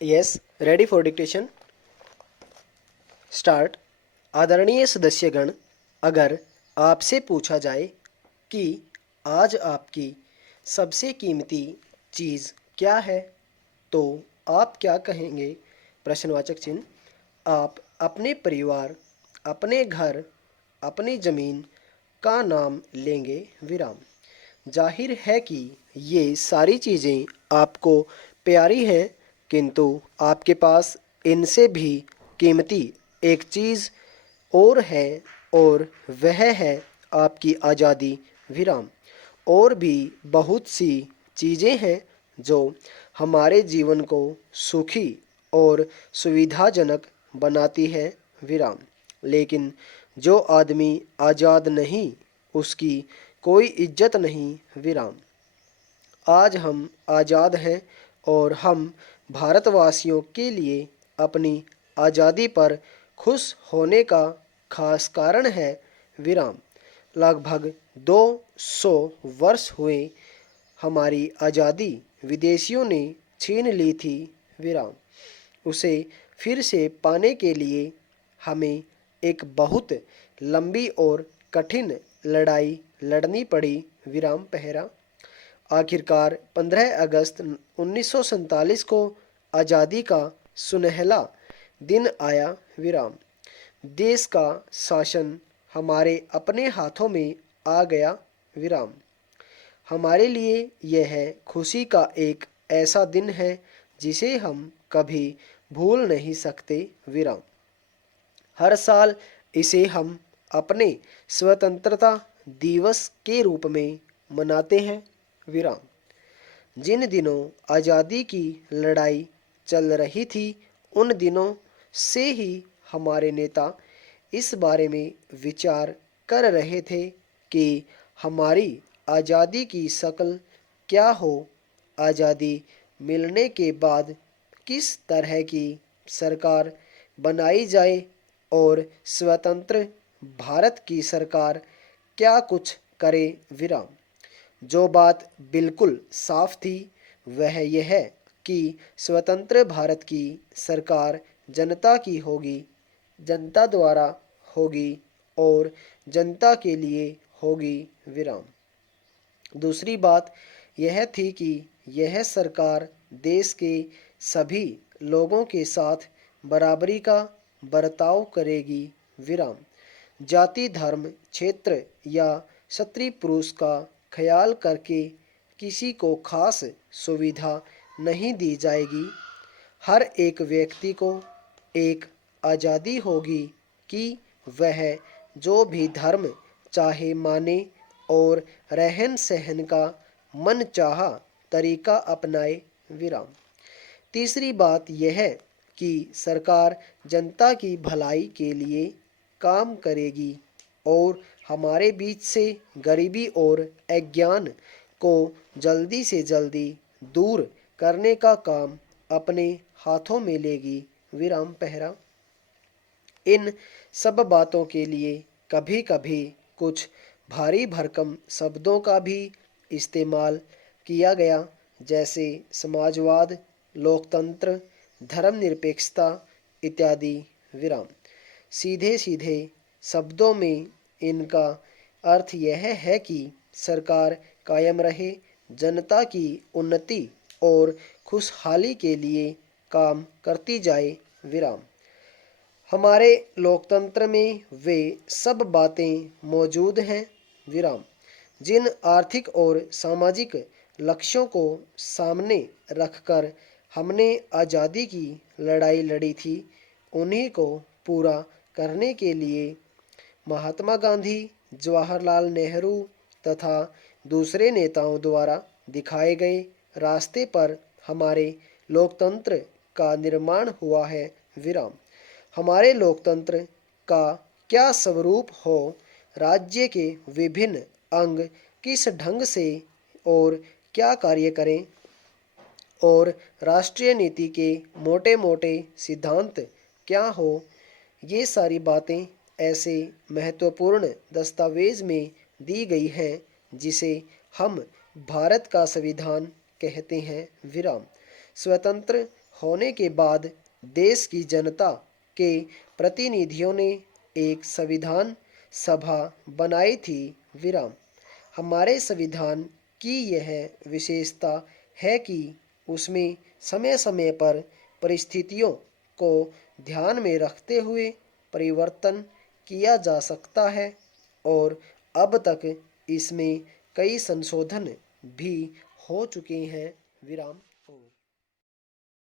Yes, ready for dictation. Start. आदरणीय सदस्यगण, अगर आपसे पूछा जाए कि आज आपकी सबसे कीमती चीज़ क्या है, तो आप क्या कहेंगे? प्रश्नवाचक चिन्ह। आप अपने परिवार, अपने घर, अपनी ज़मीन का नाम लेंगे, विराम। जाहिर है कि ये सारी चीज़ें आपको प्यारी हैं, किंतु आपके पास इनसे भी कीमती एक चीज़ और है, और वह है आपकी आज़ादी, विराम। और भी बहुत सी चीज़ें हैं जो हमारे जीवन को सुखी और सुविधाजनक बनाती है, विराम। लेकिन जो आदमी आज़ाद नहीं, उसकी कोई इज्जत नहीं, विराम। आज हम आज़ाद हैं और हम भारतवासियों के लिए अपनी आज़ादी पर खुश होने का खास कारण है, विराम। लगभग 200 वर्ष हुए हमारी आज़ादी विदेशियों ने छीन ली थी, विराम। उसे फिर से पाने के लिए हमें एक बहुत लंबी और कठिन लड़ाई लड़नी पड़ी, विराम पहरा। आखिरकार 15 अगस्त 1947 को आज़ादी का सुनहला दिन आया, विराम। देश का शासन हमारे अपने हाथों में आ गया, विराम। हमारे लिए यह खुशी का एक ऐसा दिन है जिसे हम कभी भूल नहीं सकते, विराम। हर साल इसे हम अपने स्वतंत्रता दिवस के रूप में मनाते हैं, विराम। जिन दिनों आज़ादी की लड़ाई चल रही थी, उन दिनों से ही हमारे नेता इस बारे में विचार कर रहे थे कि हमारी आज़ादी की शक्ल क्या हो। आज़ादी मिलने के बाद किस तरह की सरकार बनाई जाए और स्वतंत्र भारत की सरकार क्या कुछ करे, विराम। जो बात बिल्कुल साफ थी वह यह कि स्वतंत्र भारत की सरकार जनता की होगी, जनता द्वारा होगी और जनता के लिए होगी, विराम। दूसरी बात यह थी कि यह सरकार देश के सभी लोगों के साथ बराबरी का बर्ताव करेगी, विराम। जाति, धर्म, क्षेत्र या स्त्री पुरुष का ख्याल करके किसी को खास सुविधा नहीं दी जाएगी। हर एक व्यक्ति को एक आज़ादी होगी कि वह जो भी धर्म चाहे माने और रहन सहन का मनचाहा तरीका अपनाए, विराम। तीसरी बात यह कि सरकार जनता की भलाई के लिए काम करेगी और हमारे बीच से गरीबी और अज्ञान को जल्दी से जल्दी दूर करने का काम अपने हाथों में लेगी, विराम पहरा। इन सब बातों के लिए कभी कभी कुछ भारी भरकम शब्दों का भी इस्तेमाल किया गया, जैसे समाजवाद, लोकतंत्र, धर्मनिरपेक्षता इत्यादि, विराम। सीधे सीधे शब्दों में इनका अर्थ यह है कि सरकार कायम रहे, जनता की उन्नति और खुशहाली के लिए काम करती जाए, विराम। हमारे लोकतंत्र में वे सब बातें मौजूद हैं, विराम। जिन आर्थिक और सामाजिक लक्ष्यों को सामने रखकर हमने आज़ादी की लड़ाई लड़ी थी, उन्हीं को पूरा करने के लिए महात्मा गांधी, जवाहरलाल नेहरू तथा दूसरे नेताओं द्वारा दिखाए गए रास्ते पर हमारे लोकतंत्र का निर्माण हुआ है, विराम। हमारे लोकतंत्र का क्या स्वरूप हो, राज्य के विभिन्न अंग किस ढंग से और क्या कार्य करें, और राष्ट्रीय नीति के मोटे मोटे सिद्धांत क्या हो, ये सारी बातें ऐसे महत्वपूर्ण दस्तावेज में दी गई हैं जिसे हम भारत का संविधान कहते हैं, विराम। स्वतंत्र होने के बाद देश की जनता के प्रतिनिधियों ने एक संविधान सभा बनाई थी। विराम। हमारे संविधान की यह विशेषता है कि उसमें समय समय पर परिस्थितियों को ध्यान में रखते हुए परिवर्तन किया जा सकता है और अब तक इसमें कई संशोधन भी हो चुके हैं। विराम।